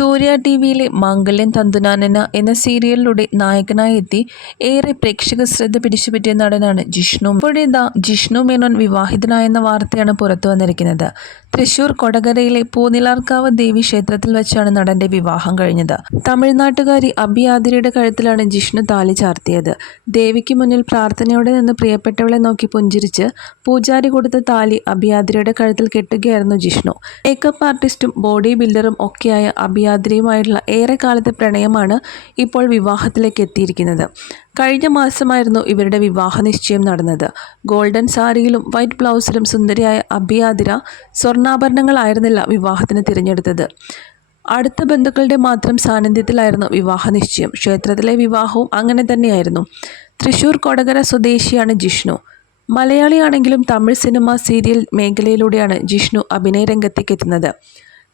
സൂര്യ T വിയിലെ മംഗല്യൻ തന്തുനാനന എന്ന സീരിയലിലൂടെ നായകനായി എത്തി ഏറെ പ്രേക്ഷക ശ്രദ്ധ പിടിച്ചുപറ്റിയ നടനാണ് ജിഷ്ണു. ഇപ്പോഴിതാ ജിഷ്ണു മേനോൻ വിവാഹിതനായെന്ന വാർത്തയാണ് പുറത്തു വന്നിരിക്കുന്നത്. തൃശൂർ കൊടകരയിലെ പൂനിലാർക്കാവ് ദേവി ക്ഷേത്രത്തിൽ വെച്ചാണ് നടന്റെ വിവാഹം കഴിഞ്ഞത്. തമിഴ്നാട്ടുകാരി അബി ആതിരയുടെ കഴുത്തിലാണ് ജിഷ്ണു താലി ചാർത്തിയത്. ദേവിക്ക് മുന്നിൽ പ്രാർത്ഥനയോടെ നിന്ന് പ്രിയപ്പെട്ടവളെ നോക്കി പുഞ്ചിരിച്ച് പൂജാരി കൊടുത്ത താലി അബി കഴുത്തിൽ കെട്ടുകയായിരുന്നു ജിഷ്ണു. മേക്കപ്പ് ആർട്ടിസ്റ്റും ബോഡി ബിൽഡറും ഒക്കെയായ അബിയാദ്രിയുമായിട്ടുള്ള ഏറെക്കാലത്തെ പ്രണയമാണ് ഇപ്പോൾ വിവാഹത്തിലേക്ക് എത്തിയിരിക്കുന്നത്. കഴിഞ്ഞ മാസമായിരുന്നു ഇവരുടെ വിവാഹ നിശ്ചയം നടന്നത്. ഗോൾഡൻ സാരിയിലും വൈറ്റ് ബ്ലൗസിലും സുന്ദരിയായ അഭിയാതിര സ്വർണാഭരണങ്ങളായിരുന്നില്ല വിവാഹത്തിന് തിരഞ്ഞെടുത്തത്. അടുത്ത ബന്ധുക്കളുടെ മാത്രം സാന്നിധ്യത്തിലായിരുന്നു വിവാഹ നിശ്ചയം. ക്ഷേത്രത്തിലെ വിവാഹവും അങ്ങനെ തന്നെയായിരുന്നു. തൃശൂർ കൊടകര സ്വദേശിയാണ് ജിഷ്ണു. മലയാളിയാണെങ്കിലും തമിഴ് സിനിമ സീരിയൽ മേഖലയിലൂടെയാണ് ജിഷ്ണു അഭിനയ രംഗത്തേക്ക് എത്തുന്നത്.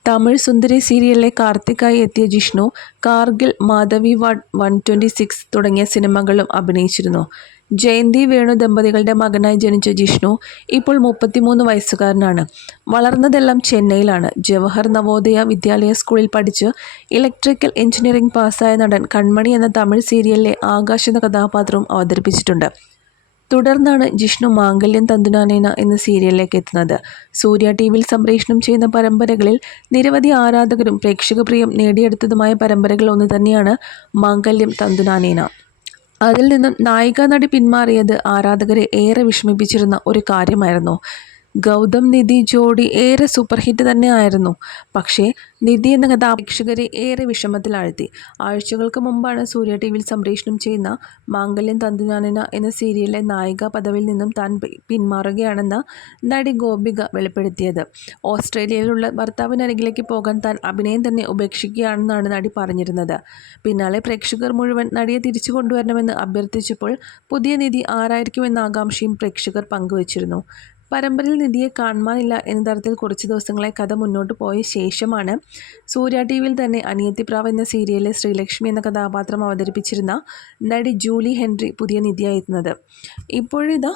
തമിഴ് സുന്ദരി സീരിയലിലെ കാർത്തിക്കായി എത്തിയ Jishnu Kargil Madhavi ward one twenty six തുടങ്ങിയ സിനിമകളിലും അഭിനയിച്ചിരുന്നു. ജയന്തി വേണു ദമ്പതികളുടെ മകനായി ജനിച്ച ജിഷ്ണു ഇപ്പോൾ മുപ്പത്തിമൂന്ന് വയസ്സുകാരനാണ്. വളർന്നതെല്ലാം ചെന്നൈയിലാണ്. ജവഹർ നവോദയ വിദ്യാലയ സ്കൂളിൽ പഠിച്ച് ഇലക്ട്രിക്കൽ എഞ്ചിനീയറിംഗ് പാസ്സായ നടൻ കൺമണി എന്ന തമിഴ് സീരിയലിലെ ആകാശ എന്ന കഥാപാത്രവും അവതരിപ്പിച്ചിട്ടുണ്ട്. തുടർന്നാണ് ജിഷ്ണു മാംഗല്യം തന്തുനാനേന എന്ന സീരിയലിലേക്ക് എത്തുന്നത്. സൂര്യ ടി വിയിൽ സംപ്രേഷണം ചെയ്യുന്ന പരമ്പരകളിൽ നിരവധി ആരാധകരും പ്രേക്ഷകപ്രിയം നേടിയെടുത്തതുമായ പരമ്പരകൾ ഒന്ന് തന്നെയാണ് മാംഗല്യം തന്തുനാനേന അതിൽ നിന്നും നായിക നടി പിന്മാറിയത് ആരാധകരെ ഏറെ വിഷമിപ്പിച്ചിരുന്ന ഒരു കാര്യമായിരുന്നു. ഗൗതം നിധി ജോഡി ഏറെ സൂപ്പർ ഹിറ്റ് തന്നെ ആയിരുന്നു പക്ഷേ നിധി എന്ന കഥ പ്രേക്ഷകരെ ഏറെ വിഷമത്തിലാഴ്ത്തി. ആഴ്ചകൾക്ക് മുമ്പാണ് സൂര്യ ടി വിയിൽ സംപ്രേഷണം ചെയ്യുന്ന മാംഗല്യം തന്തുനാനന എന്ന സീരിയലിലെ നായിക പദവിയിൽ നിന്നും താൻ പിന്മാറുകയാണെന്ന് നടി ഗോപിക വെളിപ്പെടുത്തിയത്. ഓസ്ട്രേലിയയിലുള്ള ഭർത്താവിനരികിലേക്ക് പോകാൻ താൻ അഭിനയം തന്നെ ഉപേക്ഷിക്കുകയാണെന്നാണ് നടി പറഞ്ഞിരുന്നത്. പിന്നാലെ പ്രേക്ഷകർ മുഴുവൻ നടിയെ തിരിച്ചു കൊണ്ടുവരണമെന്ന് അഭ്യർത്ഥിച്ചപ്പോൾ പുതിയ നിധി ആരായിരിക്കുമെന്ന ആകാംക്ഷയും പ്രേക്ഷകർ പങ്കുവച്ചിരുന്നു. പരമ്പരയിൽ നിധിയെ കാണുവാനില്ല എന്ന തരത്തിൽ കുറച്ച് ദിവസങ്ങളെ കഥ മുന്നോട്ട് പോയ ശേഷമാണ് സൂര്യ ടി വിയിൽ തന്നെ അനിയത്തിപ്രാവ് എന്ന സീരിയലിലെ ശ്രീലക്ഷ്മി എന്ന കഥാപാത്രം അവതരിപ്പിച്ചിരുന്ന നടി ജൂലി ഹെൻറി പുതിയ നിധിയായിരുന്നത്. ഇപ്പോഴിതാ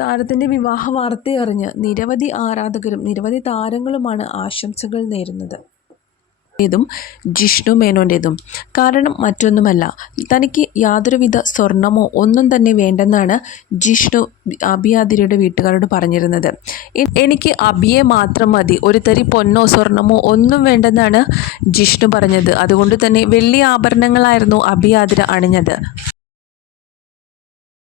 താരത്തിന്റെ വിവാഹ വാർത്തയറിഞ്ഞ് നിരവധി ആരാധകരും നിരവധി താരങ്ങളുമാണ് ആശംസകൾ നേരുന്നത് ും. ജിഷ്ണു മേനോന്റെതും കാരണം മറ്റൊന്നുമല്ല തനിക്ക് യാതൊരുവിധ സ്വർണമോ ഒന്നും തന്നെ വേണ്ടെന്നാണ് ജിഷ്ണു അബിയാതിരയുടെ വീട്ടുകാരോട് പറഞ്ഞിരുന്നത്. എനിക്ക് അബിയെ മാത്രം മതി ഒരു തരി പൊന്നോ സ്വർണമോ ഒന്നും വേണ്ടെന്നാണ് ജിഷ്ണു പറഞ്ഞത്. അതുകൊണ്ട് തന്നെ വെള്ളി ആഭരണങ്ങളായിരുന്നു അബിയാതിര അണിഞ്ഞത്.